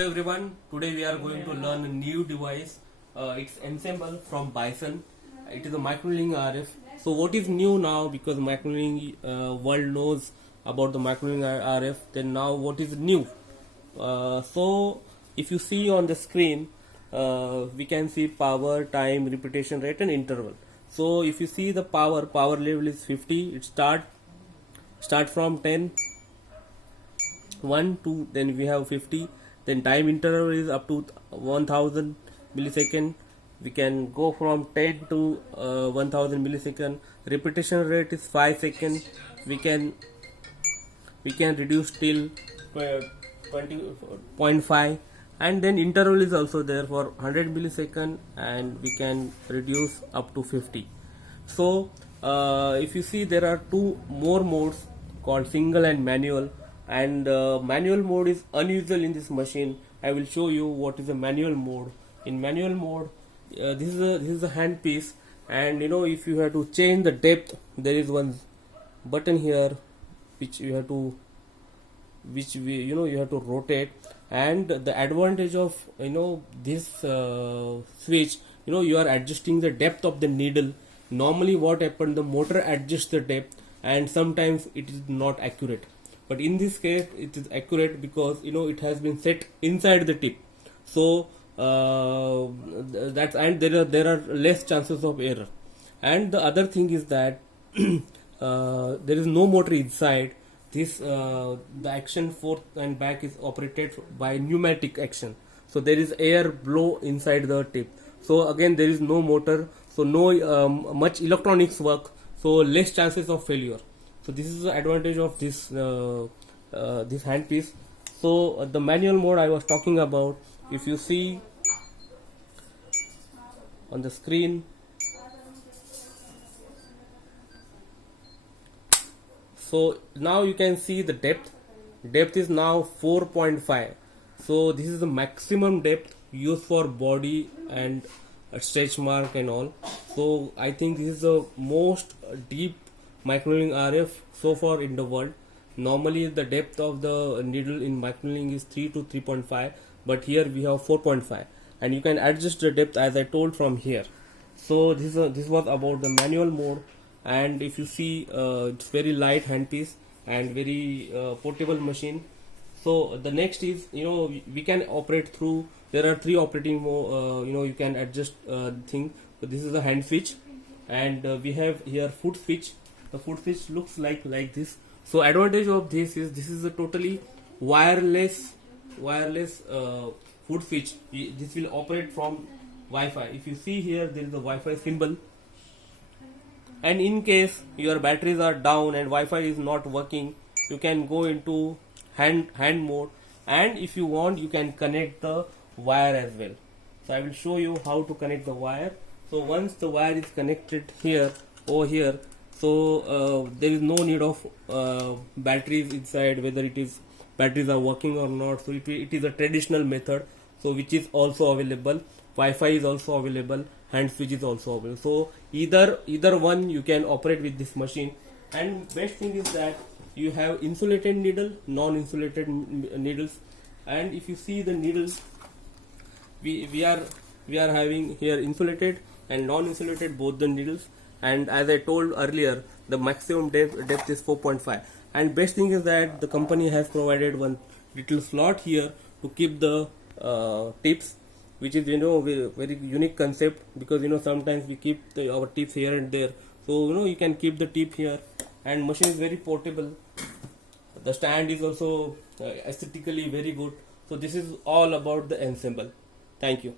Hello everyone, today we are going to learn a new device. It's Ensemble from Bison. It is a microneedling RF. So what is new now, because microneedling world knows about the microneedling RF, then now what is new? So if you see on the screen, we can see power, time, repetition rate and interval. So if you see the power level is 50. It start from 10, 1, 2, then we have 50. Then time interval is up to 1000 millisecond. We can go from 10 to 1000 millisecond. Repetition rate is 5 seconds. We can reduce till 20.5, and then interval is also there for 100 millisecond, and we can reduce up to 50. So if you see, there are two more modes called single and manual. And manual mode is unusual in this machine. I will show you what is the manual mode. In manual mode, this is a hand piece, and if you have to change the depth, there is one button here which you have to rotate. And the advantage of this switch, you are adjusting the depth of the needle. Normally what happens, the motor adjusts the depth and sometimes it is not accurate. But in this case, it is accurate because it has been set inside the tip. So there are less chances of error. And the other thing is that there is no motor inside. This the action forth and back is operated by pneumatic action. So there is air blow inside the tip. So again, there is no motor. So no much electronics work. So less chances of failure. So this is the advantage of this this handpiece. So the manual mode I was talking about, if you see on the screen, so now you can see the depth is now 4.5. so this is the maximum depth used for body and stretch mark and all. So I think this is the most deep microneedling RF so far in the world. Normally the depth of the needle in microneedling is 3 to 3.5, but here we have 4.5, and you can adjust the depth as I told from here. So this was about the manual mode. And if you see, it's very light handpiece and very portable machine. So the next is, we can operate through, there are 3 operating mode. You can adjust thing. So this is a hand switch, and we have here foot switch. The foot switch looks like this. So advantage of this is a totally wireless foot switch. This will operate from Wi-Fi. If you see here, there is a Wi-Fi symbol. And in case your batteries are down and Wi-Fi is not working, you can go into hand mode, and if you want, you can connect the wire as well. So I will show you how to connect the wire. So once the wire is connected over here, so there is no need of batteries inside, whether batteries are working or not. So it is a traditional method, so which is also available. Wi-Fi is also available, hand switch is also available. So either one you can operate with this machine. And best thing is that you have insulated needle, non-insulated needles. And if you see the needles, we are having here insulated and non-insulated, both the needles. And as I told earlier, the maximum depth is 4.5. And best thing is that the company has provided one little slot here to keep the tips, which is very unique concept, because sometimes we keep our tips here and there. So you can keep the tip here, and machine is very portable. The stand is also aesthetically very good. So this is all about the Ensemble. Thank you.